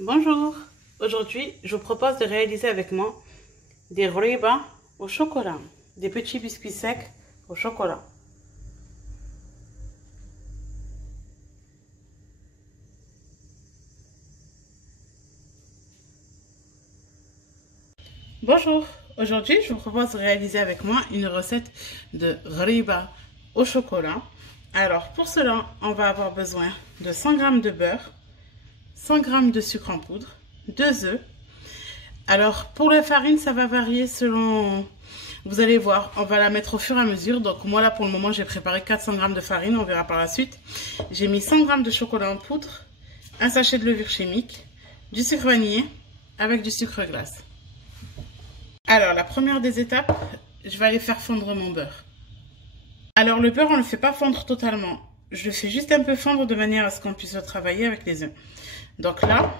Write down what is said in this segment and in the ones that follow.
Bonjour, aujourd'hui je vous propose de réaliser avec moi des ghoriba au chocolat, des petits biscuits secs au chocolat. Bonjour, aujourd'hui je vous propose de réaliser avec moi une recette de ghoriba au chocolat. Alors pour cela, on va avoir besoin de 100 g de beurre, 100 g de sucre en poudre, 2 œufs. Alors pour la farine, ça va varier selon... Vous allez voir, on va la mettre au fur et à mesure. Donc moi là pour le moment j'ai préparé 400 g de farine, on verra par la suite. J'ai mis 100 g de chocolat en poudre, un sachet de levure chimique, du sucre vanillé avec du sucre glace. Alors la première des étapes, je vais aller faire fondre mon beurre. Alors le beurre on ne le fait pas fondre totalement. Je le fais juste un peu fondre de manière à ce qu'on puisse travailler avec les œufs. Donc là,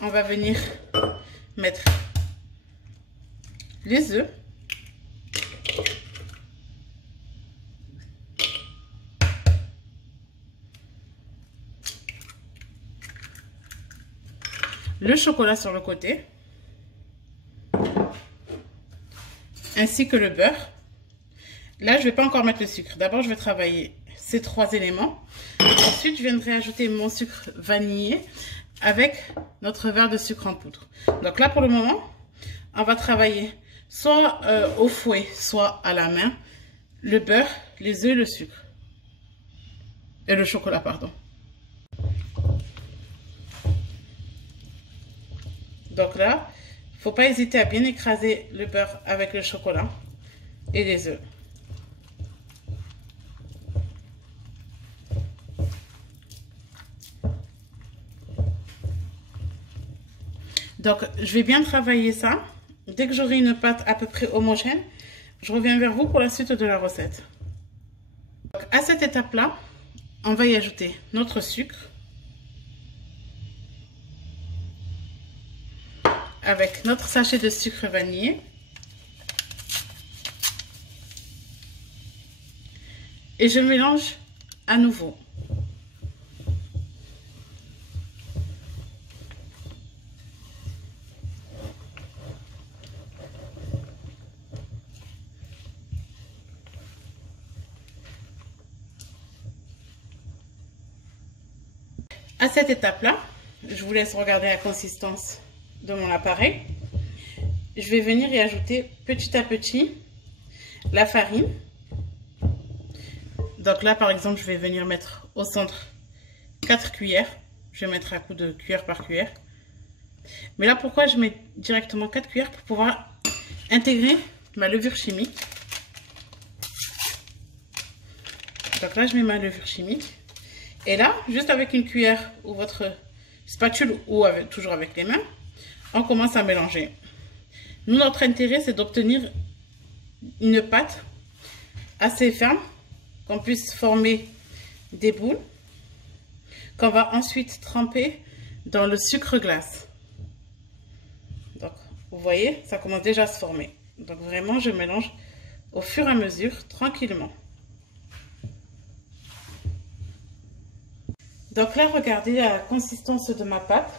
on va venir mettre les œufs. Le chocolat sur le côté. Ainsi que le beurre. Là, je ne vais pas encore mettre le sucre. D'abord, je vais travailler ces trois éléments. Ensuite, je viendrai ajouter mon sucre vanillé avec notre verre de sucre en poudre. Donc là, pour le moment, on va travailler soit au fouet, soit à la main, le beurre, les œufs, le sucre. Et le chocolat, pardon. Donc là, il ne faut pas hésiter à bien écraser le beurre avec le chocolat et les œufs. Donc, je vais bien travailler ça. Dès que j'aurai une pâte à peu près homogène, je reviens vers vous pour la suite de la recette. Donc, à cette étape-là, on va y ajouter notre sucre avec notre sachet de sucre vanillé et je mélange à nouveau. À cette étape-là, je vous laisse regarder la consistance de mon appareil. Je vais venir y ajouter petit à petit la farine. Donc là, par exemple, je vais venir mettre au centre 4 cuillères. Je vais mettre à coup de cuillère par cuillère. Mais là, pourquoi je mets directement 4 cuillères? Pour pouvoir intégrer ma levure chimique. Donc là, je mets ma levure chimique. Et là, juste avec une cuillère ou votre spatule ou toujours avec les mains, on commence à mélanger. Nous, notre intérêt, c'est d'obtenir une pâte assez ferme, qu'on puisse former des boules, qu'on va ensuite tremper dans le sucre glace. Donc, vous voyez, ça commence déjà à se former. Donc, vraiment, je mélange au fur et à mesure, tranquillement. Donc là, regardez la consistance de ma pâte.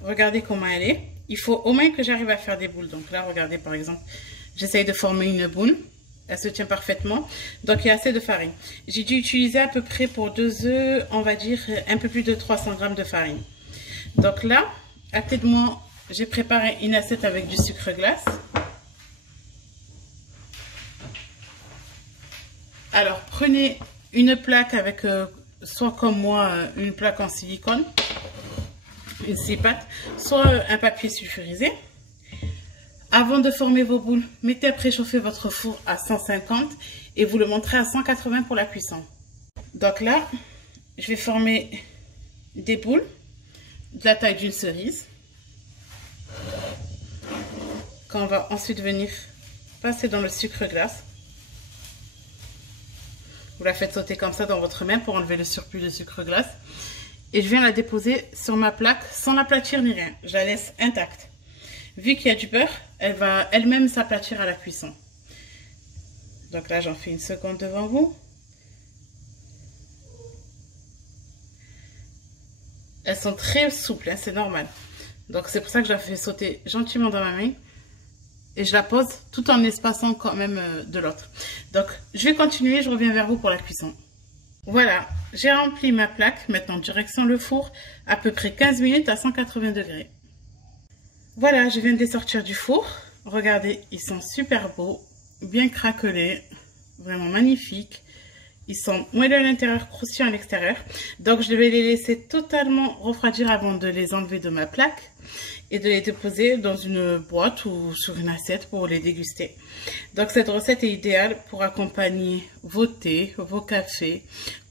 Regardez comment elle est. Il faut au moins que j'arrive à faire des boules. Donc là, regardez par exemple, j'essaye de former une boule. Elle se tient parfaitement. Donc il y a assez de farine. J'ai dû utiliser à peu près pour 2 œufs, on va dire un peu plus de 300 g de farine. Donc là, à côté de moi, j'ai préparé une assiette avec du sucre glace. Alors prenez une plaque avec... soit comme moi, une plaque en silicone, une scie-pâte, soit un papier sulfurisé. Avant de former vos boules, mettez à préchauffer votre four à 150 et vous le montrez à 180 pour la cuisson. Donc là, je vais former des boules de la taille d'une cerise qu'on va ensuite venir passer dans le sucre glace. Vous la faites sauter comme ça dans votre main pour enlever le surplus de sucre glace. Et je viens la déposer sur ma plaque sans l'aplatir ni rien. Je la laisse intacte. Vu qu'il y a du beurre, elle va elle-même s'aplatir à la cuisson. Donc là, j'en fais une seconde devant vous. elles sont très souples, hein, c'est normal. Donc c'est pour ça que je la fais sauter gentiment dans ma main. Et je la pose tout en espaçant quand même de l'autre. Donc je vais continuer, je reviens vers vous pour la cuisson. Voilà, j'ai rempli ma plaque. Maintenant direction le four, à peu près 15 minutes à 180 degrés. Voilà, je viens de les sortir du four. Regardez, ils sont super beaux, bien craquelés, vraiment magnifiques. Ils sont moelleux à l'intérieur, croustillants à l'extérieur. Donc je vais les laisser totalement refroidir avant de les enlever de ma plaque et de les déposer dans une boîte ou sur une assiette pour les déguster. Donc cette recette est idéale pour accompagner vos thés, vos cafés,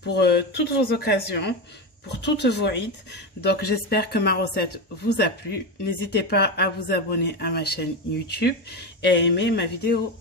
pour toutes vos occasions, pour toutes vos rides. Donc j'espère que ma recette vous a plu. N'hésitez pas à vous abonner à ma chaîne YouTube et à aimer ma vidéo.